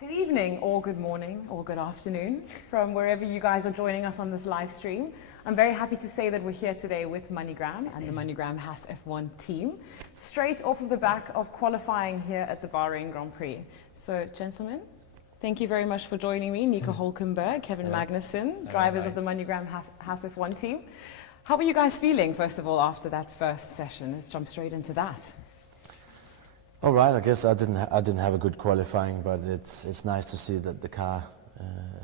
Good evening, or good morning, or good afternoon, from wherever you guys are joining us on this live stream. I'm very happy to say that we're here today with MoneyGram and the MoneyGram Haas F1 team, straight off of the back of qualifying here at the Bahrain Grand Prix. So, gentlemen, thank you very much for joining me, Nico Hulkenberg, Kevin Magnussen, drivers of the MoneyGram Haas F1 team. How are you guys feeling, first of all, after that first session? Let's jump straight into that. All right, I guess I didn't have a good qualifying, but it's nice to see that the car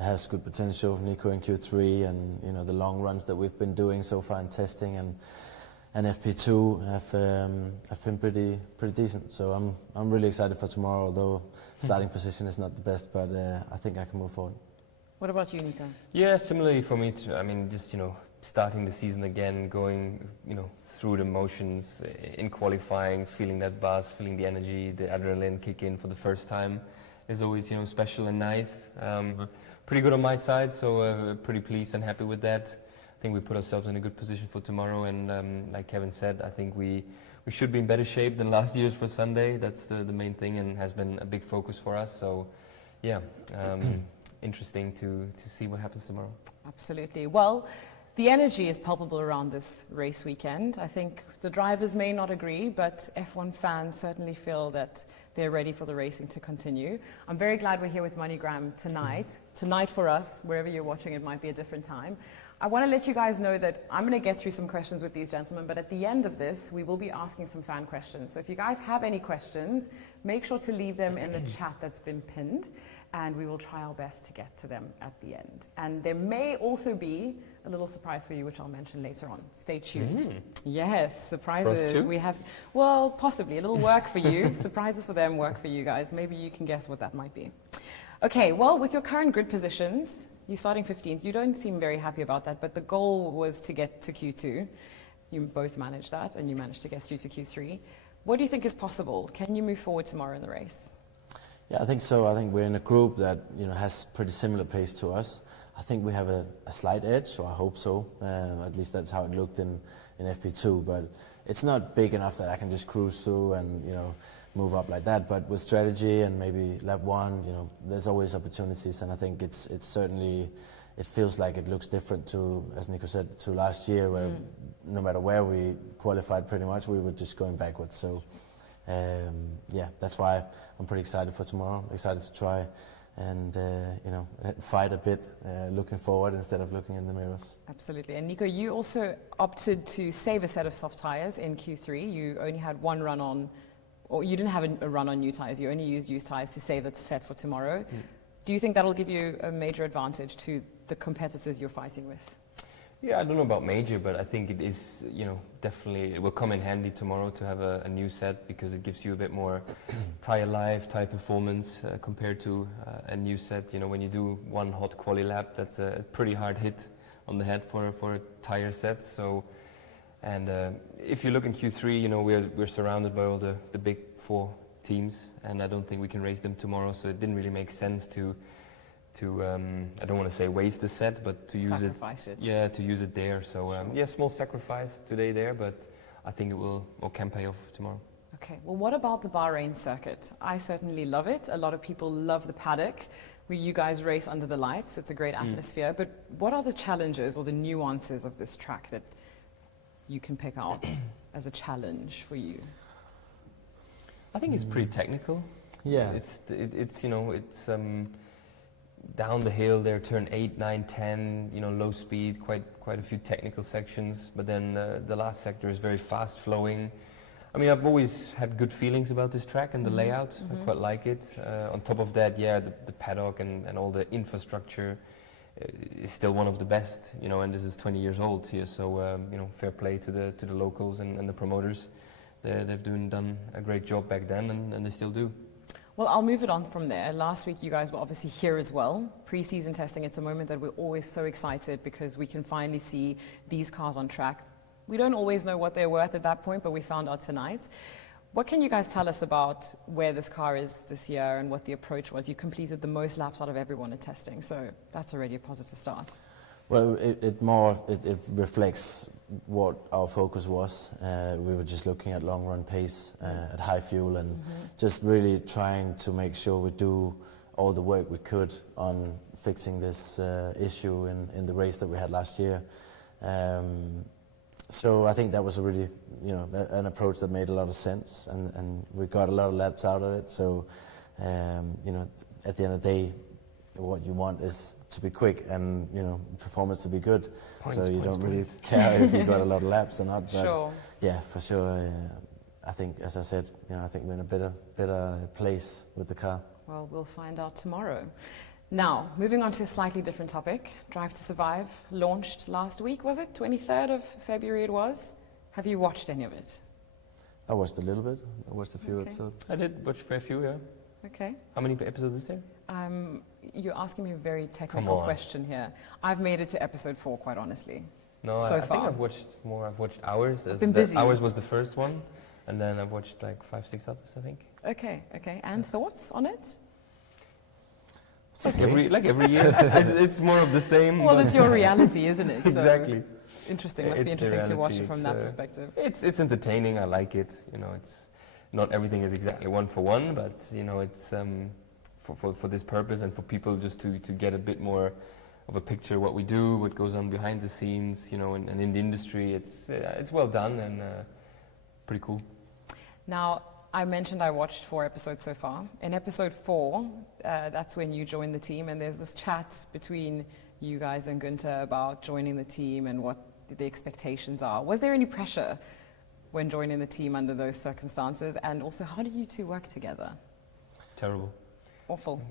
has good potential. Nico in Q3, and the long runs that we've been doing so far in testing and FP2 have been pretty decent. So I'm really excited for tomorrow. Although starting position is not the best, but I think I can move forward. What about you, Nico? Yeah, similarly for me too. I mean, just starting the season again, going through the motions in qualifying, feeling that buzz, feeling the energy, the adrenaline kick in for the first time is always special and nice. Pretty good on my side, so pretty pleased and happy with that. I think we put ourselves in a good position for tomorrow, and like Kevin said, I think we should be in better shape than last year's for Sunday. That's the main thing, and has been a big focus for us. So yeah, interesting to see what happens tomorrow. Absolutely. Well, the energy is palpable around this race weekend. I think the drivers may not agree, but F1 fans certainly feel that they're ready for the racing to continue. I'm very glad we're here with MoneyGram tonight. Tonight for us, wherever you're watching, it might be a different time. I want to let you guys know that I'm going to get through some questions with these gentlemen, but at the end of this, we will be asking some fan questions. So if you guys have any questions, make sure to leave them in the chat that's been pinned, and we will try our best to get to them at the end. And there may also be a little surprise for you, which I'll mention later on. Stay tuned. Yes, surprises. We have, well, possibly a little work for you. Surprises for them, work for you guys. Maybe you can guess what that might be. Okay, well, with your current grid positions, you're starting 15th. You don't seem very happy about that, but the goal was to get to Q2. You both managed that, and you managed to get through to Q3. What do you think is possible? Can you move forward tomorrow in the race? Yeah, I think so. I think we're in a group that has pretty similar pace to us. I think we have a slight edge, so I hope so. At least that's how it looked in FP2. But it's not big enough that I can just cruise through and move up like that. But with strategy and maybe lap one, there's always opportunities. And I think it's certainly, it feels like it looks different to, as Nico said, to last year, where no matter where we qualified, pretty much we were just going backwards. So yeah, that's why I'm pretty excited for tomorrow. Excited to try and fight a bit, looking forward instead of looking in the mirrors. Absolutely. And Nico, you also opted to save a set of soft tires in Q3. You only had one run on, or you didn't have a run on new tires. You only used used tires to save that set for tomorrow. Do you think that'll give you a major advantage to the competitors you're fighting with? Yeah, I don't know about major, but I think it is, definitely, it will come in handy tomorrow to have a new set, because it gives you a bit more tire life, tire performance compared to a new set. When you do one hot quali lap, that's a pretty hard hit on the head for a tire set. So, and if you look in Q3, we're surrounded by all the big four teams, and I don't think we can race them tomorrow. So it didn't really make sense to I don't want to say waste the set, but to use sacrifice it. Yeah, to use it there. So yeah, small sacrifice today there, but I think it can pay off tomorrow. Okay, well, what about the Bahrain Circuit? I certainly love it. A lot of people love the paddock, where you guys race under the lights. It's a great atmosphere. But what are the challenges or the nuances of this track that you can pick out as a challenge for you? I think it's pretty technical. Yeah, it's down the hill there, turn 8, 9, 10, low speed, quite a few technical sections, but then the last sector is very fast flowing. I mean, I've always had good feelings about this track and the layout. I quite like it. On top of that, yeah, the paddock and all the infrastructure is still one of the best, and this is 20 years old here, so fair play to the locals and the promoters. They've done a great job back then, and they still do. Well, I'll move it on from there. Last week, you guys were obviously here as well. Pre-season testing, it's a moment that we're always so excited because we can finally see these cars on track. We don't always know what they're worth at that point, but we found out tonight. What can you guys tell us about where this car is this year and what the approach was? You completed the most laps out of everyone in testing, so that's already a positive start. Well, it reflects what our focus was. We were just looking at long run pace, at high fuel, and just really trying to make sure we do all the work we could on fixing this issue in the race that we had last year. So I think that was a really, an approach that made a lot of sense, and we got a lot of laps out of it. So, at the end of the day, what you want is to be quick and, performance to be good. So you don't really care if you got a lot of laps or not. But Sure. Yeah, for sure. I think, as I said, I think we're in a better place with the car. Well, we'll find out tomorrow. Now, moving on to a slightly different topic. Drive to Survive launched last week, was it? 23rd of February it was. Have you watched any of it? I watched a little bit. I watched a few Okay. episodes. I did watch a few, yeah. Okay. How many episodes is there? You're asking me a very technical question here. I've made it to episode 4, quite honestly. No, So I far. think I've watched more. I've watched Hours. Been busy. Hours was the first one, and then I've watched like 5-6 others, I think. Okay. And thoughts on it? It's okay. Like every year. it's more of the same. Well, but it's your reality, isn't it? So exactly. it's interesting. Must be It's the interesting to watch it reality. from that perspective. It's entertaining. I like it. It's not everything is exactly one for one, but it's for this purpose and for people just to get a bit more of a picture of what we do, what goes on behind the scenes, and in the industry. It's well done and pretty cool. Now, I mentioned I watched 4 episodes so far. In episode 4, that's when you join the team, and there's this chat between you guys and Günther about joining the team and what the expectations are. Was there any pressure when joining the team under those circumstances? And also, how did you two work together? Terrible. Awful.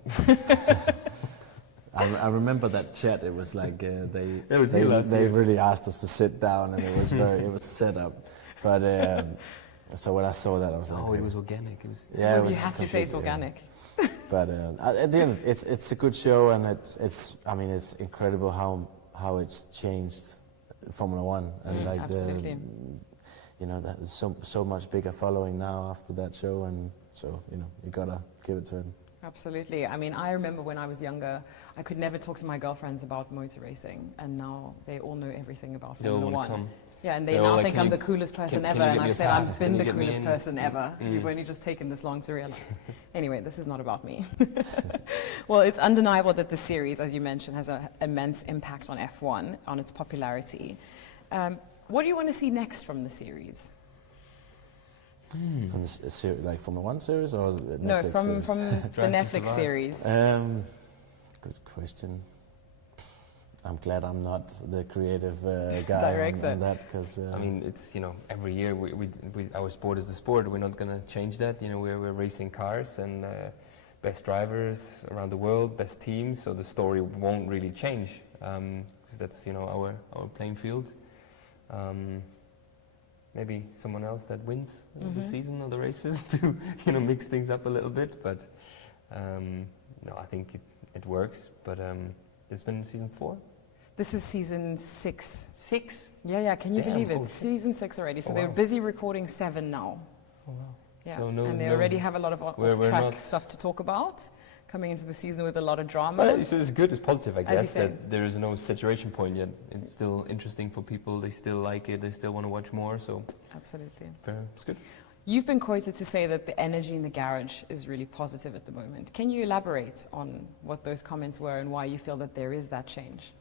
I remember that chat. It was like they last year. really asked us to sit down, and it was set up. But so when I saw that, I was like, Oh, it was organic. It was. yeah, it You was have to say it's completely, organic. But at the end, it's a good show, and it's incredible how it's changed Formula One, and like Absolutely. that is so much bigger following now after that show, and so you gotta give it to him. Absolutely. I mean, I remember when I was younger, I could never talk to my girlfriends about motor racing, and now they all know everything about They all Formula want to One. come. Yeah, and they They're all now like, think "Can I'm you- the coolest person can ever, you and get me I've a said pass? I've Can been you the get me coolest in?" person ever. Mm. You've only just taken this long to realize. Anyway, this is not about me. Well, it's undeniable that the series, as you mentioned, has an immense impact on F1, on its popularity. What do you want to see next from the series? From the like Formula One series or the No, Netflix from series? the Drive to Netflix Survive. series. Good question. I'm glad I'm not the creative guy Director. on that, because I mean, it's every year we our sport is the sport. We're not gonna change that. We're racing cars and best drivers around the world, best teams. So the story won't really change because that's our playing field. Maybe someone else that wins the season or the races to mix things up a little bit. But no, I think it works. But it's been season 4. This is season 6. 6? Yeah, can you Damn, believe it? okay. Season 6 already. So Oh, they're wow. busy recording 7 now. Oh wow. Yeah, So and they already have a lot of we're off-track not- stuff to talk about, coming into the season with a lot of drama. Well, it's good, it's positive, I As you guess, say. that there is no saturation point yet. It's still interesting for people, they still like it, they still want to watch more, so Absolutely. it's good. You've been quoted to say that the energy in the garage is really positive at the moment. Can you elaborate on what those comments were and why you feel that there is that change?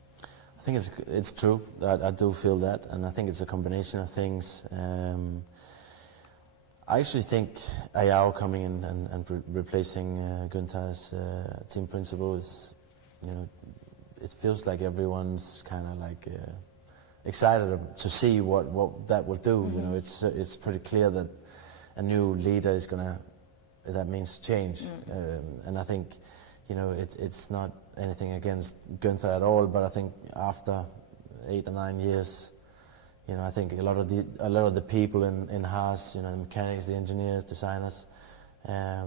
I think it's true. I do feel that, and I think it's a combination of things. I actually think Ayao coming in and replacing Günther as team principal is, it feels like everyone's kind of like excited to see what that will do. It's pretty clear that a new leader is that means change, and I think it's not anything against Günther at all, but I think after 8 or 9 years, I think a lot of the people in Haas, the mechanics, the engineers, designers, that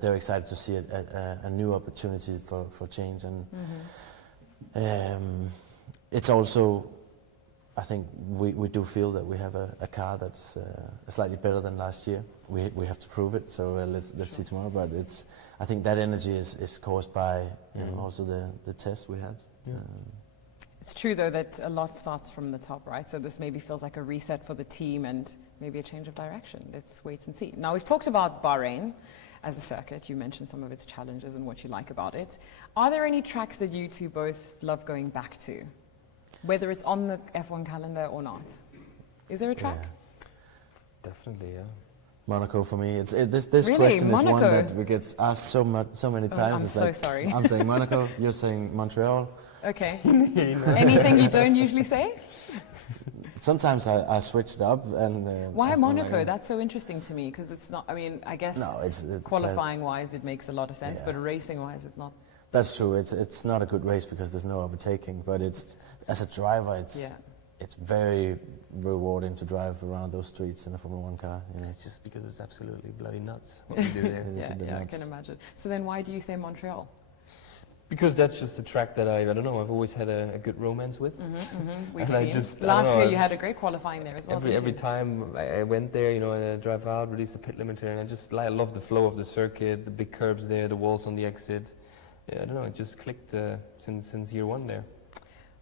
they're excited to see a new opportunity for change, and it's also, I think we do feel that we have a car that's slightly better than last year. We have to prove it, so let's see tomorrow. But I think that energy is caused by also the test we had. Yeah. It's true, though, that a lot starts from the top, right? So this maybe feels like a reset for the team and maybe a change of direction. Let's wait and see. Now, we've talked about Bahrain. as a circuit. You mentioned some of its challenges and what you like about it. Are there any tracks that you two both love going back to, whether it's on the F1 calendar or not? Is there a track? Yeah. Definitely, yeah. Monaco for me. This Really? question Monaco? is one that we get asked so many times. I'm It's so sorry. I'm saying Monaco, you're saying Montreal. Okay. Anything you don't usually say? Sometimes I switch it up and. Why Monaco? That's so interesting to me because it's not. I mean, I guess No, it's qualifying-wise, it makes a lot of sense, Yeah. but racing-wise, it's not. That's true. It's not a good race because there's no overtaking. But it's as a driver, it's very rewarding to drive around those streets in a Formula One car. You know, It's just because it's absolutely bloody nuts what we do there. it is a bit I nuts. can imagine. So then, why do you say Montreal? Because that's just a track that I don't know, I've always had a good romance with. We've And I seen. just- I don't Last know, year, I- you had a great qualifying there as well. didn't Every you? time I went there, you know, and I drive out, release the pit limiter, and I love the flow of the circuit, the big curbs there, the walls on the exit. Yeah, I don't know, it just clicked since year one there.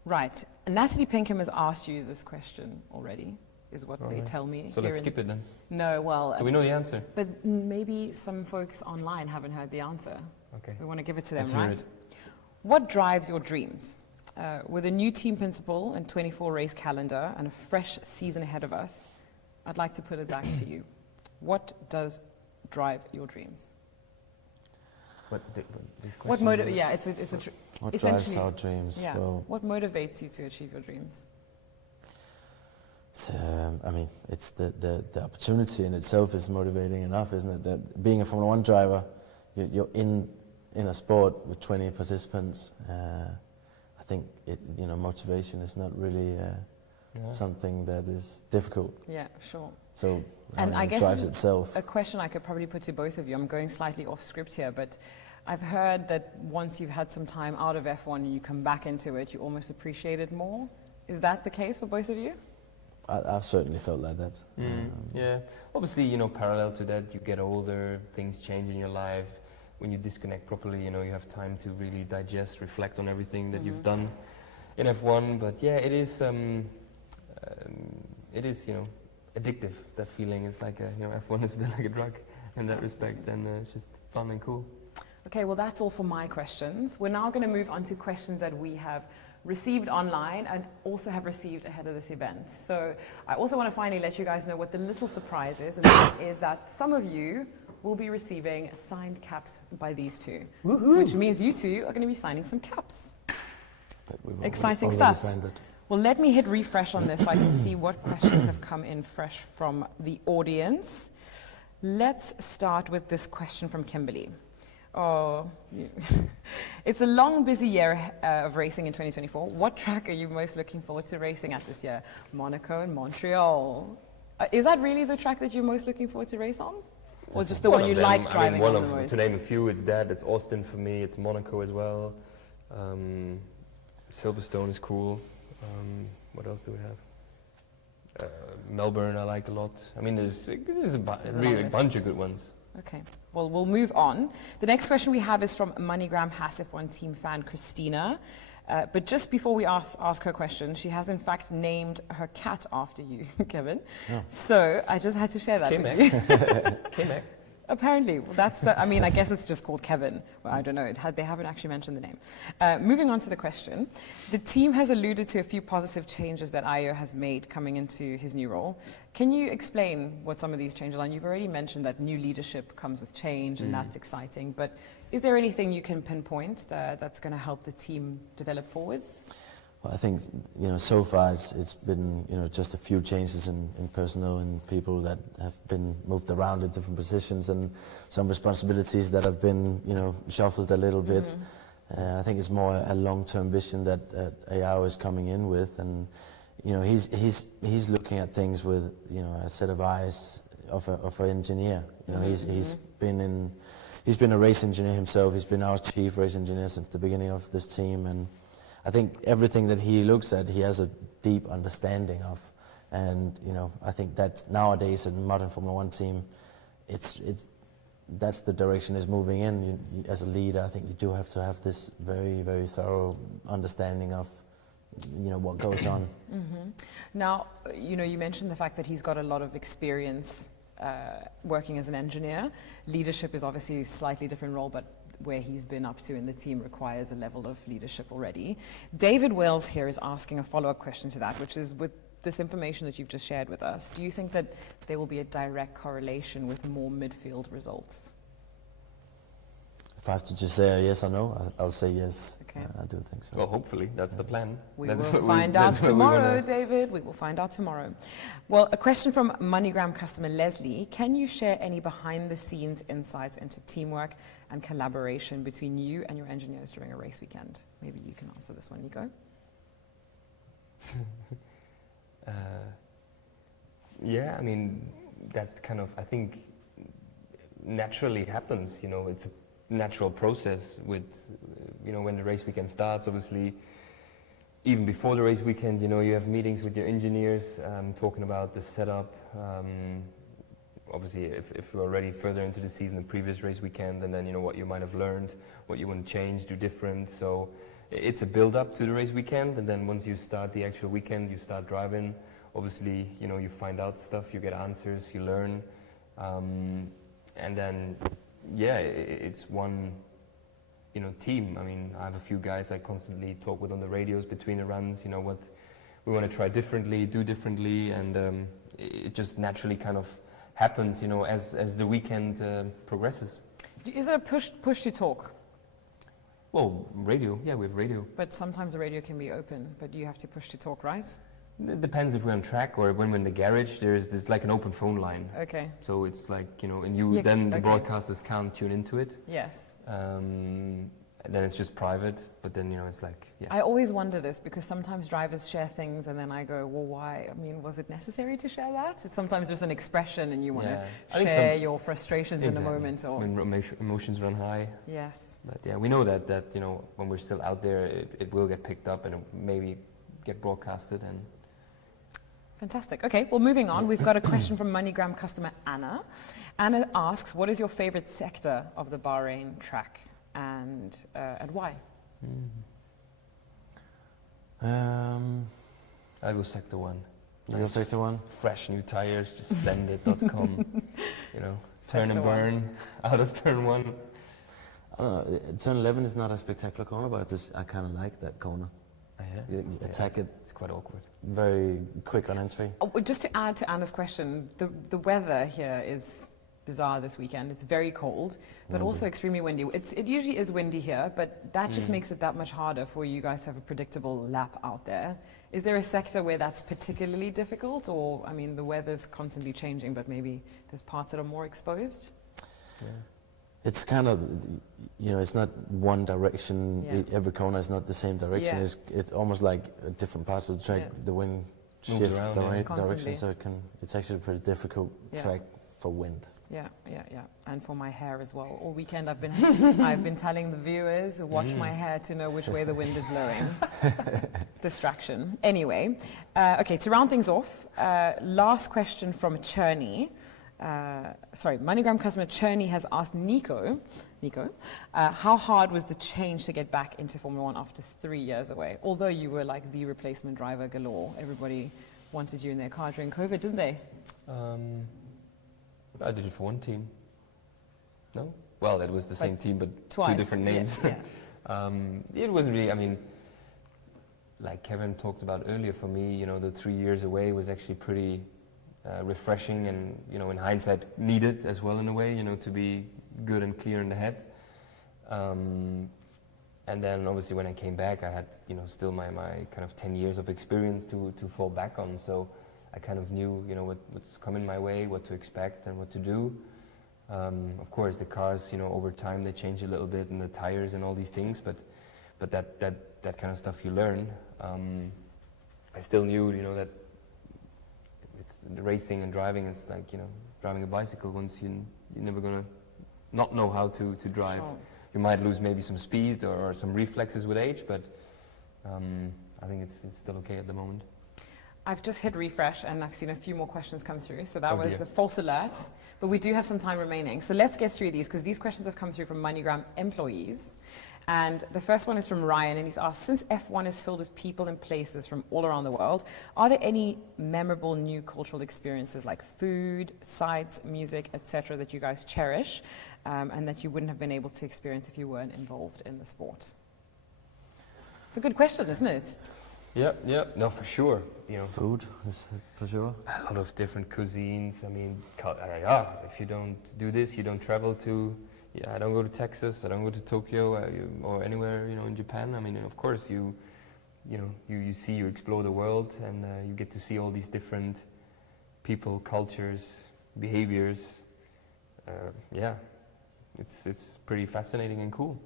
Right. Natalie Pinkham has asked you this question already, is what they Alright. tell me. So here let's in- skip it then. No, well, So we know the answer. but maybe some folks online haven't heard the answer. Okay. We want to give it to them, Let's hear right? it. What drives your dreams? With a new team principal and 24 race calendar and a fresh season ahead of us, I'd like to put it back to you. What does drive your dreams? What motivates? Yeah, it's a What drives essentially- our dreams? yeah. Well, What motivates you to achieve your dreams? it's the opportunity in itself is motivating enough, isn't it? That being a Formula One driver, you're in a sport with 20 participants. I think motivation is not really something that is difficult. Yeah, sure. So And I it guess drives this is itself. a question I could probably put to both of you. I'm going slightly off script here, but I've heard that once you've had some time out of F1 and you come back into it, you almost appreciate it more. Is that the case for both of you? I've certainly felt like that. Yeah, obviously, you know, parallel to that, you get older, things change in your life. When you disconnect properly, you know, you have time to really digest, reflect on everything that you've done in F1. But yeah, it is, you know, addictive. That feeling is like, F1 is a bit like a drug in that respect, and it's just fun and cool. Okay, well, that's all for my questions. We're now going to move on to questions that we have received online and also have received ahead of this event. So I also want to finally let you guys know what the little surprise is, and that is that some of you will be receiving signed caps by these two, which means you two are going to be signing some caps. But we've Exciting already stuff. signed it. Well, let me hit refresh on this so I can see what questions have come in fresh from the audience. Let's start with this question from Kimberly. It's a long, busy year of racing in 2024. What track are you most looking forward to racing at this year? Monaco and Montreal. Is that really the track that you're most looking forward to race on? Or just the one you like driving on the most? To name a few, it's that, it's Austin for me, it's Monaco as well. Silverstone is cool. What else do we have? Melbourne I like a lot. I mean, there's a bunch of good ones. Okay, well, we'll move on. The next question we have is from MoneyGram Haas F1 team fan Christina. But just before we ask her question, she has in fact named her cat after you, Kevin. Oh. So I just had to share that with you. K-Mac. Apparently, well, I guess it's just called Kevin. Well, I don't know. They haven't actually mentioned the name. Moving on to the question. The team has alluded to a few positive changes that Ayo has made coming into his new role. Can you explain what some of these changes are? And you've already mentioned that new leadership comes with change, and that's exciting. But is there anything you can pinpoint that's going to help the team develop forwards? Well, I think so far it's been just a few changes in personnel and people that have been moved around in different positions and some responsibilities that have been shuffled a little bit. I think it's more a long-term vision that Ayo is coming in with, and he's looking at things with a set of eyes of an engineer. He's been a race engineer himself. He's been our chief race engineer since the beginning of this team, and I think everything that he looks at, he has a deep understanding of, and I think that nowadays in modern Formula One team, that's the direction it's moving in. As a leader, I think you do have to have this very, very thorough understanding of what goes on. Now, you mentioned the fact that he's got a lot of experience working as an engineer. Leadership is obviously a slightly different role, but where he's been up to in the team requires a level of leadership already. David Wells here is asking a follow-up question to that, which is, with this information that you've just shared with us, do you think that there will be a direct correlation with more midfield results? If I have to just say a yes or no, I'll say yes. Okay. I do think so. Well, hopefully, that's the plan. We That's will what find out that's what we tomorrow, wanna- David. We will find out tomorrow. Well, a question from MoneyGram customer Leslie. Can you share any behind-the-scenes insights into teamwork and collaboration between you and your engineers during a race weekend? Maybe you can answer this one, Nico. Yeah, I mean, that kind of, I think, naturally happens. You know, it's a natural process with, you know, when the race weekend starts, obviously. Even before the race weekend, you know, you have meetings with your engineers, talking about the setup. Obviously, if we're already further into the season, the previous race weekend, and then, you know, what you might have learned, what you want to change, do different. So it's a build-up to the race weekend, and then once you start the actual weekend, you start driving. Obviously, you know, you find out stuff, you get answers, you learn, and then, yeah, it's one, you know, team. I mean, I have a few guys I constantly talk with on the radios between the runs, you know, what we want to try differently, do differently, and it just naturally kind of happens, you know, as the weekend progresses. Is it a push to talk? Well, radio, yeah, we have radio. But sometimes the radio can be open, but you have to push to talk, right? It depends if we're on track or when we're in the garage. There's like an open phone line. Okay. So it's like, you know, and you Yeah, then the okay. broadcasters can't tune into it. Yes. Then it's just private, but then, you know, it's like, yeah. I always wonder this because sometimes drivers share things and then I go, well, why? I mean, was it necessary to share that? It's sometimes just an expression and you want Yeah. to I think share your frustrations in the Exactly. moment. Or When emotions run high. yes. But yeah, we know that you know, when we're still out there, it will get picked up and it maybe get broadcasted. And Fantastic. Okay, well, moving on, we've got a question from MoneyGram customer Anna. Anna asks, what is your favorite sector of the Bahrain track and why? I'll go sector one. You'll say to one? Fresh new tires, just send it.com. You know, turn Sector and burn out of turn one. I don't know. Turn 11 is not a spectacular corner, but I kind of like that corner. Oh, yeah? You attack it It's quite awkward. very quick on entry. Oh, just to add to Anna's question, the weather here is bizarre this weekend. It's very cold, but also extremely windy. It usually is windy here, but that just makes it that much harder for you guys to have a predictable lap out there. Is there a sector where that's particularly difficult? Or, I mean, the weather's constantly changing, but maybe there's parts that are more exposed? Yeah. It's kind of, you know, it's not one direction. Yeah. Every corner is not the same direction. Yeah. It's almost like different parts of the track. Yeah. The wind Moves shifts around, the yeah. right Constantly. direction, so it's actually a pretty difficult Yeah. track for wind. Yeah, and for my hair as well. All weekend I've been telling the viewers, watch my hair to know which way the wind is blowing. Distraction. Anyway, okay, to round things off, last question from Cherney. MoneyGram customer Cherney has asked Nico, how hard was the change to get back into Formula One after 3 years away? Although you were like the replacement driver galore, everybody wanted you in their car during COVID, didn't they? I did it for one team. No? Well, it was the same team, but Twice. two different names. Yeah. It wasn't really, I mean, like Kevin talked about earlier, for me, you know, the 3 years away was actually pretty refreshing and, you know, in hindsight, needed as well in a way, you know, to be good and clear in the head. And then obviously when I came back, I had, you know, still my kind of 10 years of experience to fall back on. So I kind of knew, you know, what's coming my way, what to expect and what to do. Of course, the cars, you know, over time they change a little bit, and the tires and all these things, but that kind of stuff you learn. I still knew, you know, that it's racing and driving is like, you know, driving a bicycle. Once you're never gonna not know how to drive. Sure. You might lose maybe some speed or some reflexes with age, but I think it's still okay at the moment. I've just hit refresh and I've seen a few more questions come through. So that Oh was dear. a false alert, but we do have some time remaining. So let's get through these because these questions have come through from MoneyGram employees. And the first one is from Ryan, and he's asked, since F1 is filled with people and places from all around the world, are there any memorable new cultural experiences like food, sights, music, etc. that you guys cherish and that you wouldn't have been able to experience if you weren't involved in the sport? It's a good question, isn't it? Yeah, no, for sure. You know, Food, is for sure. a lot of different cuisines. I mean, if you don't do this, you don't travel to. I don't go to Texas. I don't go to Tokyo or anywhere, you know, in Japan. I mean, of course, you see, you explore the world, and you get to see all these different people, cultures, behaviors. It's pretty fascinating and cool.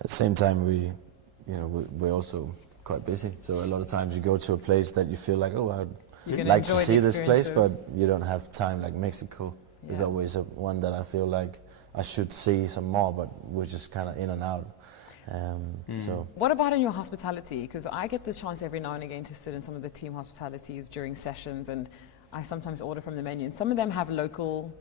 At the same time, we're also quite busy. So a lot of times you go to a place that you feel like, oh, I'd like to see this place, but you don't have time. Like Mexico is always one that I feel like I should see some more, but we're just kind of in and out. So. What about in your hospitality? Because I get the chance every now and again to sit in some of the team hospitalities during sessions, and I sometimes order from the menu. And some of them have local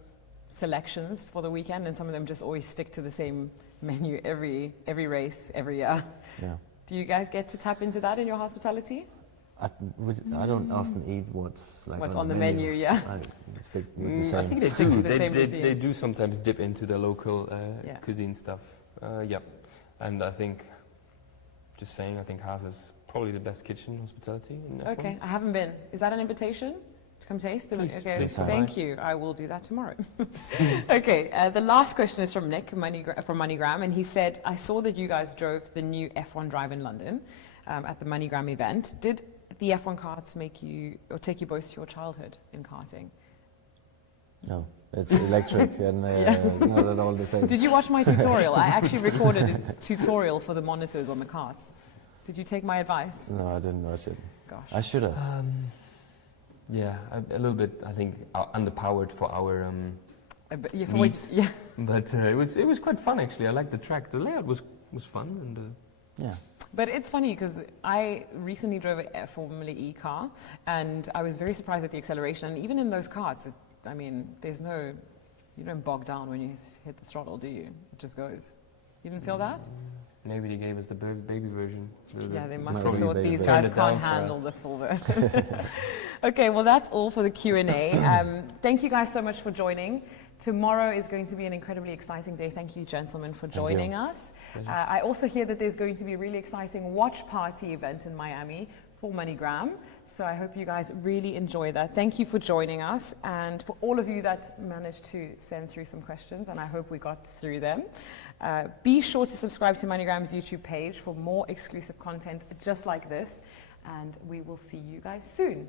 selections for the weekend, and some of them just always stick to the same menu every race, every year. Yeah. Do you guys get to tap into that in your hospitality? I don't often eat what's on the menu. Yeah. I stick with the same. I think they Stick to do. the same They do sometimes dip into the local cuisine stuff. And I think, just saying, I think Haas is probably the best kitchen hospitality in F1. Okay, I haven't been. Is that an invitation to come taste? Please, okay, please. thank you. I will do that tomorrow. Okay, the last question is from Nick from MoneyGram, and he said, I saw that you guys drove the new F1 drive in London at the MoneyGram event. Did the F1 karts make you, or take you both to your childhood in karting? No, it's electric and not at all the same. Did you watch my tutorial? I actually recorded a tutorial for the monitors on the karts. Did you take my advice? No, I didn't watch it. Gosh. I should have. A little bit, I think, underpowered for our needs. Yeah. But it was quite fun, actually. I liked the track. The layout was fun. And yeah. But it's funny because I recently drove a Formula E car, and I was very surprised at the acceleration. And even in those karts, you don't bog down when you hit the throttle, do you? It just goes. You didn't feel that? Maybe they gave us the baby version. Yeah, they must have thought these guys can't handle the full version. Okay, well, that's all for the Q&A. Thank you guys so much for joining. Tomorrow is going to be an incredibly exciting day. Thank you, gentlemen, for joining us. I also hear that there's going to be a really exciting watch party event in Miami for MoneyGram. So I hope you guys really enjoy that. Thank you for joining us. And for all of you that managed to send through some questions, and I hope we got through them, be sure to subscribe to MoneyGram's YouTube page for more exclusive content just like this. And we will see you guys soon.